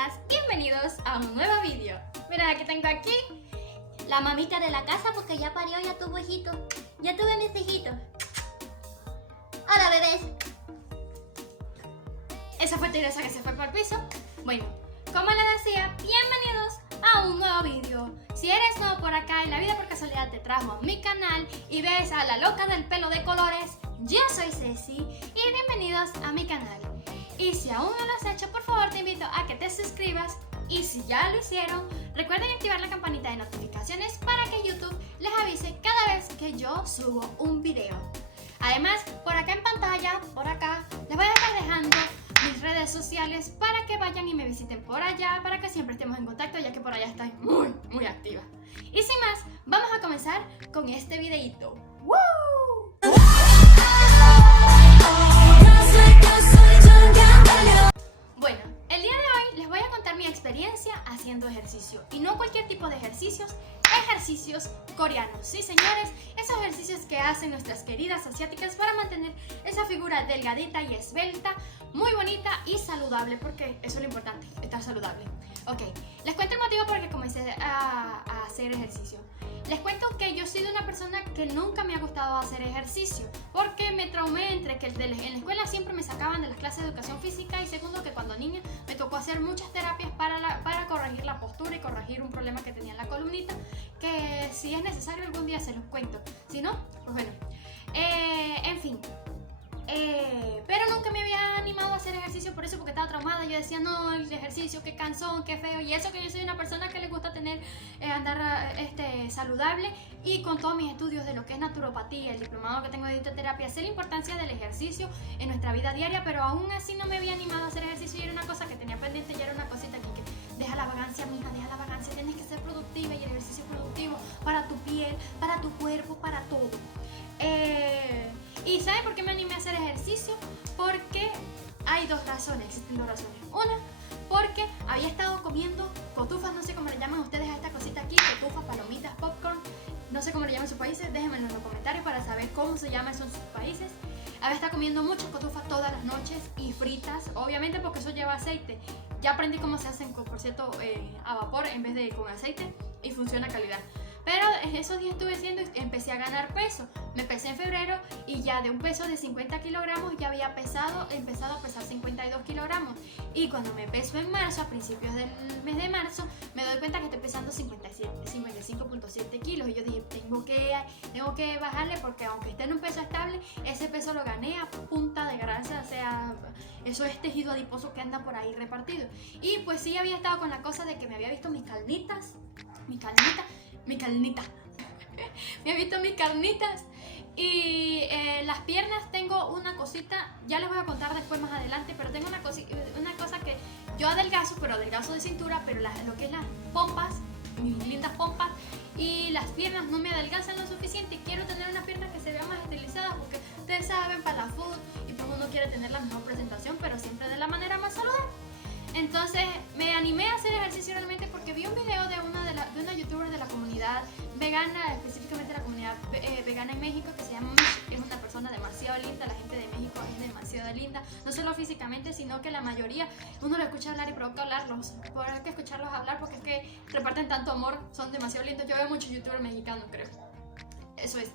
chicas, bienvenidos a un nuevo vídeo. Mira, que tengo aquí la mamita de la casa porque ya parió, ya tuvo hijitos. Ya tuve mis hijitos. Hola, bebés. Esa fue Teresa que se fue por el piso. Bueno, como les decía, bienvenidos a un nuevo vídeo. Si eres nuevo por acá y la vida por casualidad te trajo a mi canal y ves a la loca del pelo de colores, yo soy Ceci y bienvenidos a mi canal. Y si aún no lo has hecho, por favor te invito a que te suscribas. Y si ya lo hicieron, recuerden activar la campanita de notificaciones para que YouTube les avise cada vez que yo subo un video. Además, por acá en pantalla, por acá, les voy a estar dejando mis redes sociales para que vayan y me visiten por allá, para que siempre estemos en contacto, ya que por allá estoy muy activa. Y sin más, vamos a comenzar con este videito. ¡Woo! Bueno, el día de hoy les voy a contar mi experiencia haciendo ejercicio. Y no cualquier tipo de ejercicios, ejercicios coreanos. Sí, señores, esos ejercicios que hacen nuestras queridas asiáticas para mantener esa figura delgadita y esbelta, muy bonita y saludable, porque eso es lo importante, estar saludable. Ok, les cuento el motivo por el que comencé a hacer ejercicio. Les cuento que yo soy una persona que nunca me ha gustado hacer ejercicio porque me traumé entre que en la escuela siempre me sacaban de las clases de educación física y segundo que cuando niña me tocó hacer muchas terapias para corregir la postura y corregir un problema que tenía en la columnita, que si es necesario algún día se los cuento, si no, pues bueno, en fin. Pero nunca me había animado a hacer ejercicio por eso, porque estaba traumada. Yo decía, no, el ejercicio, qué cansón, qué feo. Y eso que yo soy una persona que le gusta tener, andar saludable. Y con todos mis estudios de lo que es naturopatía, el diplomado que tengo de dietoterapia, sé la importancia del ejercicio en nuestra vida diaria. Pero aún así no me había animado a hacer ejercicio y era una cosa que tenía pendiente. Y era una cosita aquí que deja la vagancia, mija, deja la vagancia. Tienes que ser productiva y el ejercicio es productivo para tu piel, para tu cuerpo, para todo. ¿Y saben por qué me animé a hacer ejercicio? Porque hay existen dos razones. Una, porque había estado comiendo cotufas, no sé cómo le llaman ustedes a esta cosita aquí, cotufas, palomitas, popcorn, no sé cómo le llaman en sus países, déjenmelo en los comentarios para saber cómo se llama eso en sus países. Había estado comiendo muchas cotufas todas las noches y fritas, obviamente porque eso lleva aceite. Ya aprendí cómo se hacen, por cierto, a vapor en vez de con aceite y funciona a calidad. Pero esos días estuve haciendo y empecé a ganar peso. Me pesé en febrero y ya de un peso de 50 kilogramos ya había empezado a pesar 52 kilogramos. Y cuando me peso en marzo, a principios del mes de marzo, me doy cuenta que estoy pesando 55.7 kilos. Y yo dije, tengo que bajarle porque aunque esté en un peso estable, ese peso lo gané a punta de grasa. O sea, eso es tejido adiposo que anda por ahí repartido. Y pues sí, había estado con la cosa de que me había visto mis carnitas. Me he visto mis carnitas y las piernas tengo una cosita, ya les voy a contar después más adelante, pero tengo una cosa que yo adelgazo, pero adelgazo de cintura, pero lo que es las pompas, mis lindas pompas y las piernas no me adelgazan lo suficiente y quiero tener unas piernas que se vean más estilizadas porque ustedes saben, para la food y pues uno quiere tener la mejor presentación, pero siempre de la manera más saludable. Entonces me animé a hacer ejercicio realmente porque vi un video de una youtuber de la comunidad vegana, específicamente la comunidad vegana en México, que se llama Mish. Es una persona demasiado linda, la gente de México es demasiado linda, no solo físicamente, sino que la mayoría, uno lo escucha hablar y provoca hablarlos, hay que escucharlos hablar porque es que reparten tanto amor, son demasiado lindos. Yo veo muchos youtubers mexicanos, creo, eso es.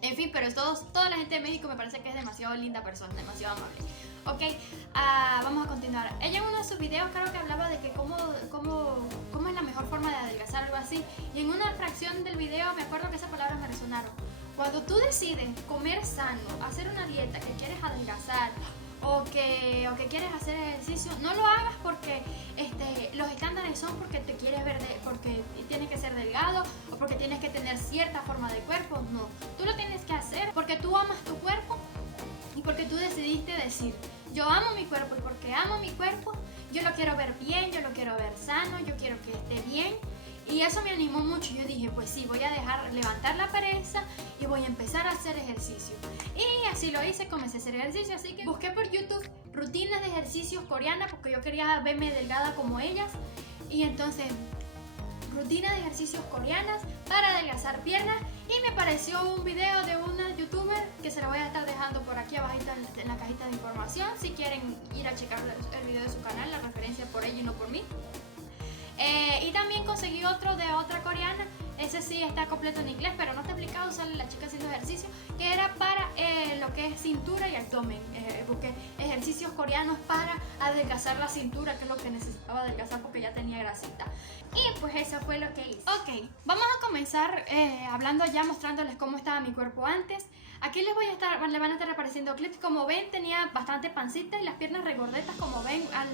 En fin, pero toda la gente de México me parece que es demasiado linda persona, demasiado amable. Ok, vamos a continuar. Ella en uno de sus videos creo que hablaba de que cómo es la mejor forma de adelgazar, algo así. Y en una fracción del video me acuerdo que esas palabras me resonaron. Cuando tú decides comer sano, hacer una dieta que quieres adelgazar o que quieres hacer ejercicio, no lo hagas porque los estándares son porque te quieres ver, porque tienes que ser delgado o porque tienes que tener cierta forma de cuerpo. No, tú lo tienes que hacer porque tú amas tu cuerpo y porque tú decidiste decir, yo amo mi cuerpo y porque amo mi cuerpo, yo lo quiero ver bien, yo lo quiero ver sano, yo quiero que esté bien. Y eso me animó mucho. Yo dije, pues sí, voy a levantar la pereza y voy a empezar a hacer ejercicio. Y así lo hice, comencé a hacer ejercicio. Así que busqué por YouTube rutinas de ejercicios coreanas porque yo quería verme delgada como ellas. Y entonces rutina de ejercicios coreanas para adelgazar piernas y me pareció un video de una youtuber que se lo voy a estar dejando por aquí abajo en la cajita de información si quieren ir a checar el video de su canal, la referencia por ella y no por mí. Y también conseguí otro de otra coreana, ese sí está completo en inglés, pero no está explicado, sale la chica haciendo ejercicio, que era para lo que es cintura y abdomen. Busqué ejercicios coreanos para adelgazar la cintura, que es lo que necesitaba adelgazar porque ya tenía grasita. Y pues eso fue lo que hice. Ok, vamos a comenzar hablando ya, mostrándoles cómo estaba mi cuerpo antes. Aquí le van a estar apareciendo clips. Como ven, tenía bastante pancita y las piernas regordetas. Como ven, a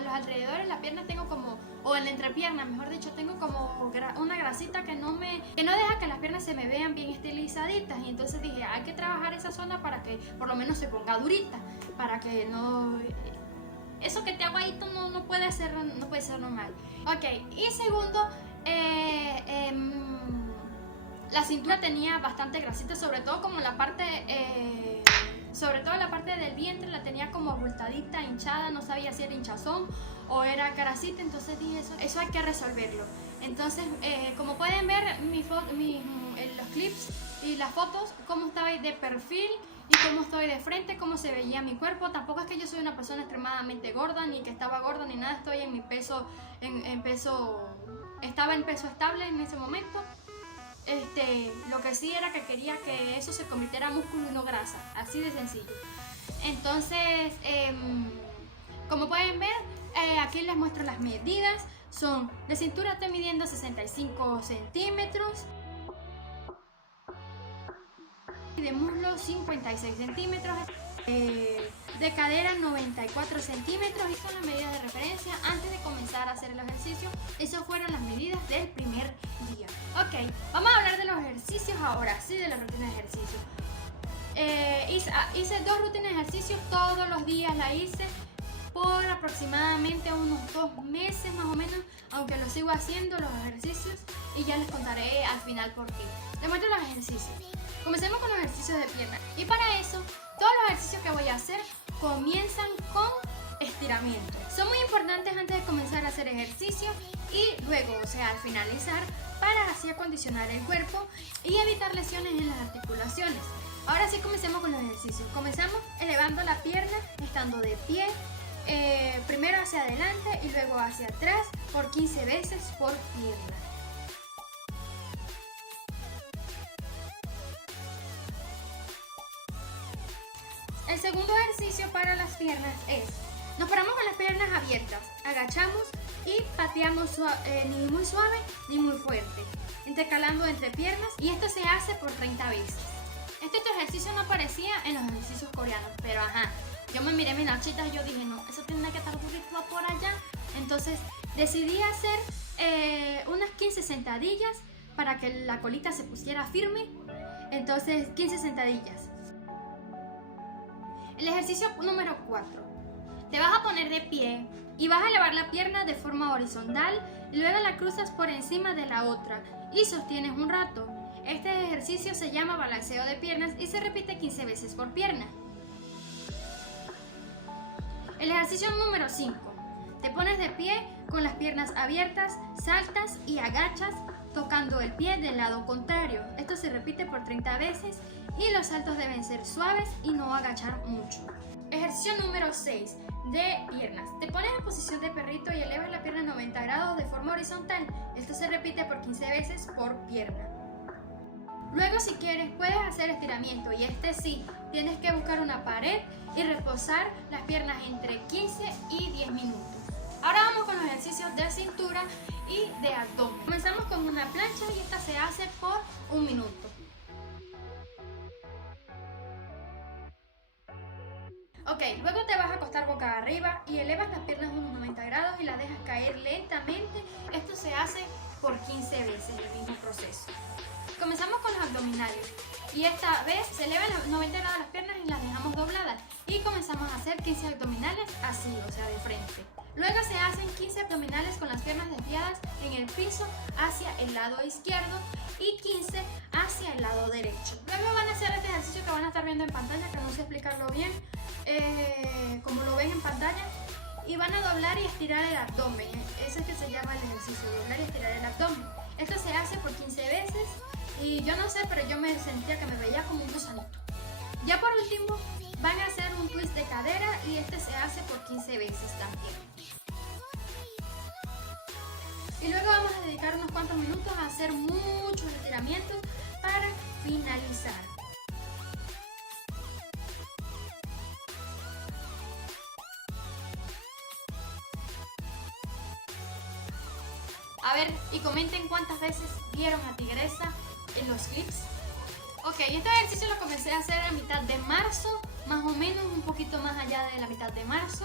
los alrededores, las piernas tengo como, o en la entrepierna, mejor dicho, tengo como una grasita que no deja que las piernas se me vean bien estilizaditas. Y entonces dije, hay que trabajar esa zona para que por lo menos se ponga durita, para que no... Eso que te hago ahí no puede ser normal. Ok, y segundo, la cintura tenía bastante grasita, sobre todo como la parte del vientre la tenía como abultadita, hinchada, no sabía si era hinchazón o era grasita, entonces dije eso hay que resolverlo. Entonces, como pueden ver los clips y las fotos, cómo estaba de perfil y cómo estoy de frente, cómo se veía mi cuerpo. Tampoco es que yo soy una persona extremadamente gorda, ni que estaba gorda, ni nada. Estoy en mi peso, estaba en peso estable en ese momento. Lo que sí era que quería que eso se convirtiera en músculo y no grasa, así de sencillo. Entonces, como pueden ver, aquí les muestro las medidas. Son de cintura, estoy midiendo 65 centímetros. De muslo 56 centímetros, de cadera 94 centímetros. Y son las medidas de referencia antes de comenzar a hacer el ejercicio. Esas fueron las medidas del primer día. Ok, vamos a hablar de los ejercicios ahora, sí, de las rutinas de ejercicio. Hice 2 rutinas de ejercicios todos los días, la hice por aproximadamente unos 2 meses más o menos, aunque lo sigo haciendo los ejercicios y ya les contaré al final por qué. Les muestro los ejercicios. Comencemos con los ejercicios de pierna y para eso todos los ejercicios que voy a hacer comienzan con estiramiento. Son muy importantes antes de comenzar a hacer ejercicio y luego, o sea, al finalizar, para así acondicionar el cuerpo y evitar lesiones en las articulaciones. Ahora sí, comencemos con los ejercicios. Comenzamos elevando la pierna, estando de pie, primero hacia adelante y luego hacia atrás por 15 veces por pierna. El segundo ejercicio para las piernas es, nos paramos con las piernas abiertas, agachamos y pateamos ni muy suave ni muy fuerte, intercalando entre piernas, y esto se hace por 30 veces. Este ejercicio no aparecía en los ejercicios coreanos, pero yo me miré mis nachitas y yo dije, no, eso tiene que estar durito por allá. Entonces decidí hacer unas 15 sentadillas para que la colita se pusiera firme. Entonces 15 sentadillas. El ejercicio número 4. Te vas a poner de pie y vas a elevar la pierna de forma horizontal y luego la cruzas por encima de la otra y sostienes un rato. Este ejercicio se llama balanceo de piernas y se repite 15 veces por pierna. El ejercicio número 5. Te pones de pie con las piernas abiertas, saltas y agachas tocando el pie del lado contrario. Esto se repite por 30 veces y los saltos deben ser suaves y no agachar mucho. Ejercicio número 6 de piernas. Te pones en posición de perrito y elevas la pierna 90 grados de forma horizontal. Esto se repite por 15 veces por pierna. Luego, si quieres, puedes hacer estiramiento y sí, tienes que buscar una pared y reposar las piernas entre 15 y 10 minutos. Ahora vamos con los ejercicios de cintura y de abdomen. Comenzamos con una plancha y esta se hace por 1 minuto. Ok, luego te vas a acostar boca arriba y elevas las piernas unos 90 grados y las dejas caer lentamente. Esto se hace por 15 veces, el mismo proceso. Comenzamos con los abdominales y esta vez se elevan 90 grados las piernas y las dejamos dobladas y comenzamos a hacer 15 abdominales así, o sea, de frente. Luego se hacen 15 abdominales con las piernas desviadas en el piso hacia el lado izquierdo y 15 hacia el lado derecho. Luego van a hacer este ejercicio que van a estar viendo en pantalla, que no sé explicarlo bien, como lo ven en pantalla. y van a doblar y estirar el abdomen. Ese es que se llama el ejercicio, doblar y estirar el abdomen. Esto se hace por 15 veces y yo no sé, pero yo me sentía que me veía como un gusanito. Ya por último, van a hacer un twist de cadera y este se hace por 15 veces también. Y luego vamos a dedicar unos cuantos minutos a hacer muchos estiramientos para finalizar. A ver, y comenten cuántas veces vieron a Tigresa en los clips. Ok, este ejercicio lo comencé a hacer a mitad de marzo, más o menos un poquito más allá de la mitad de marzo.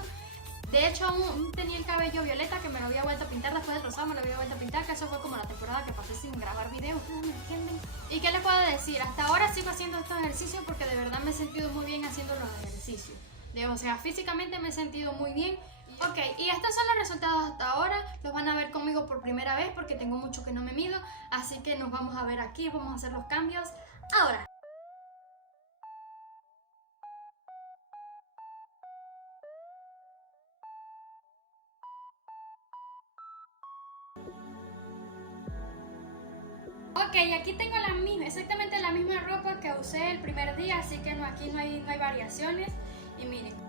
De hecho, aún tenía el cabello violeta que me lo había vuelto a pintar, después del rosado me lo había vuelto a pintar, que eso fue como la temporada que pasé sin grabar videos, ¿ustedes me entienden? ¿Y qué les puedo decir? Hasta ahora sigo haciendo estos ejercicios porque de verdad me he sentido muy bien haciendo los ejercicios. O sea, físicamente me he sentido muy bien. Ok, y estos son los resultados hasta ahora. Los van a ver conmigo por primera vez porque tengo mucho que no me mido. Así que nos vamos a ver aquí, vamos a hacer los cambios ahora. Ok, aquí tengo exactamente la misma ropa que usé el primer día, así que aquí no hay variaciones. Y miren.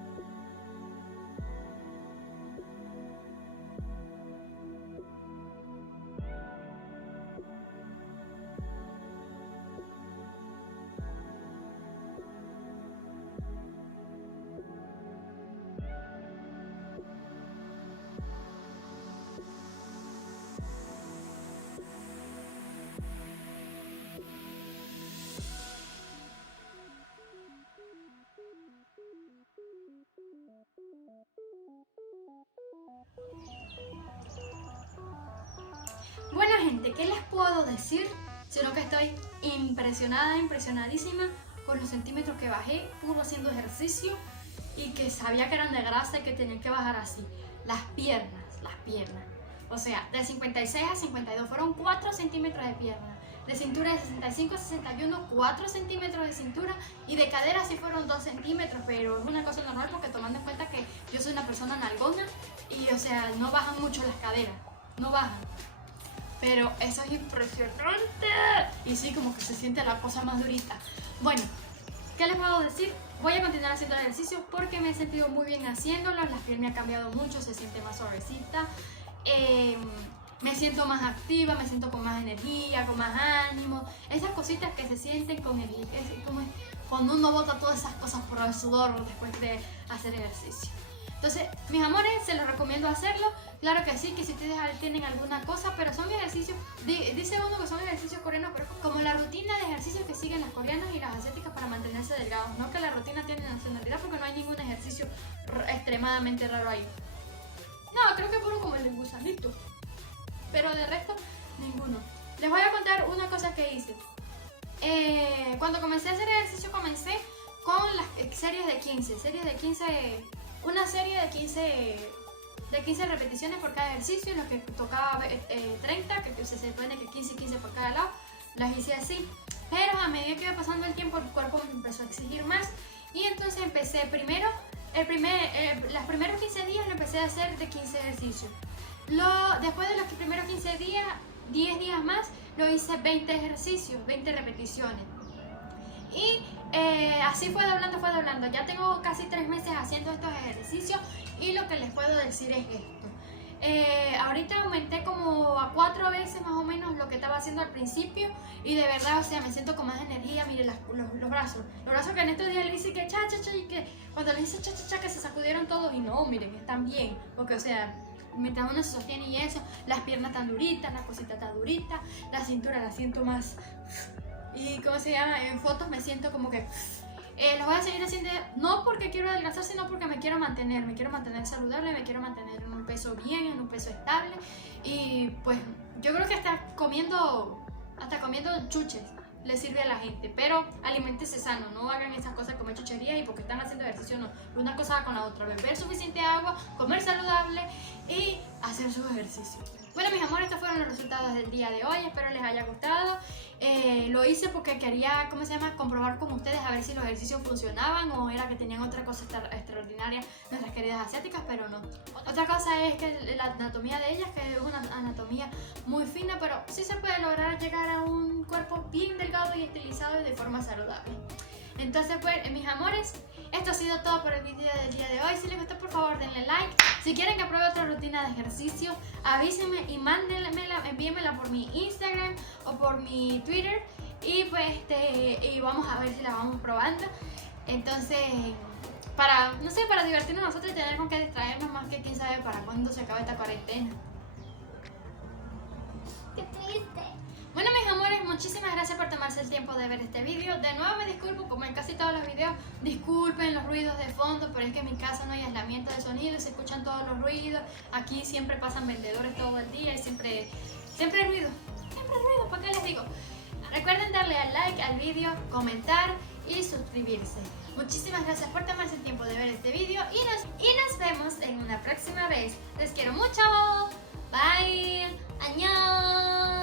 Bueno gente, ¿qué les puedo decir? Sino que estoy impresionadísima con los centímetros que bajé puro haciendo ejercicio y que sabía que eran de grasa y que tenían que bajar así. Las piernas. O sea, de 56 a 52 fueron 4 centímetros de pierna. De cintura de 65 a 61, 4 centímetros de cintura. Y de cadera sí fueron 2 centímetros, pero es una cosa normal porque tomando en cuenta que yo soy una persona nalgona y o sea, no bajan mucho las caderas, no bajan. Pero eso es impresionante. Y sí, como que se siente la cosa más durita. Bueno, ¿qué les puedo decir? Voy a continuar haciendo el ejercicio porque me he sentido muy bien haciéndolo. La piel me ha cambiado mucho, se siente más suavecita. Me siento más activa, me siento con más energía, con más ánimo. Esas cositas que se sienten cuando uno bota todas esas cosas por el sudor después de hacer ejercicio. Entonces, mis amores, se los recomiendo hacerlo. Claro que sí, que si ustedes tienen alguna cosa, pero son ejercicios, dice uno que son ejercicios coreanos, pero como la rutina de ejercicios que siguen las coreanas y las asiáticas para mantenerse delgados. No que la rutina tiene nacionalidad porque no hay ningún ejercicio extremadamente raro ahí. No, creo que puro como el gusanito. Pero de resto, ninguno. Les voy a contar una cosa que hice. Cuando comencé a hacer ejercicio, comencé con las series de 15. Una serie de 15 repeticiones por cada ejercicio, en los que tocaba 30, que se supone que 15 y 15 por cada lado, las hice así. Pero a medida que iba pasando el tiempo, el cuerpo me empezó a exigir más y entonces empecé los primeros 15 días lo empecé a hacer de 15 ejercicios. Después de los primeros 15 días, 10 días más, lo hice 20 ejercicios, 20 repeticiones. Y así fue doblando. Ya tengo casi 3 meses haciendo estos ejercicios y lo que les puedo decir es esto. Ahorita aumenté como a 4 veces más o menos lo que estaba haciendo al principio y de verdad, o sea, me siento con más energía. Miren los brazos. Los brazos que en estos días le hice que cha y que cuando le hice cha que se sacudieron todos y no, miren, están bien. Porque, o sea, mientras uno se sostiene y eso, las piernas están duritas, la cosita está durita, la cintura la siento más. Y ¿cómo se llama? En fotos me siento como que lo voy a seguir haciendo, no porque quiero adelgazar, sino porque me quiero mantener saludable, me quiero mantener en un peso bien, en un peso estable. Y pues yo creo que hasta comiendo chuches le sirve a la gente, pero aliméntese sano, no hagan esas cosas, comer chucherías y porque están haciendo ejercicio, no, una cosa va con la otra, beber suficiente agua, comer saludable y hacer sus ejercicios. Bueno, mis amores, estos fueron los resultados del día de hoy. Espero les haya gustado. Lo hice porque quería, comprobar con ustedes a ver si los ejercicios funcionaban o era que tenían otra cosa extraordinaria nuestras queridas asiáticas, pero no. Otra cosa es que la anatomía de ellas, que es una anatomía muy fina, pero sí se puede lograr llegar a un cuerpo bien delgado y estilizado y de forma saludable. Entonces, pues, mis amores, esto ha sido todo por el video del día de hoy. Si les gustó, por favor, denle like. Si quieren que pruebe otra rutina de ejercicio, avísenme y envíenmela por mi Instagram o por mi Twitter. Y pues, y vamos a ver si la vamos probando. Entonces, para divertirnos nosotros y tener con qué distraernos más que quién sabe para cuándo se acabe esta cuarentena. ¡Qué triste! Bueno, mis amores, muchísimas gracias por tomarse el tiempo de ver este video. De nuevo me disculpo, como en casi todos los videos, disculpen los ruidos de fondo, pero es que en mi casa no hay aislamiento de sonido y se escuchan todos los ruidos. Aquí siempre pasan vendedores todo el día y siempre hay ruido. Siempre hay ruido, ¿para qué les digo? Recuerden darle al like al video, comentar y suscribirse. Muchísimas gracias por tomarse el tiempo de ver este video y nos vemos en una próxima vez. Les quiero mucho. Bye. Annyeong.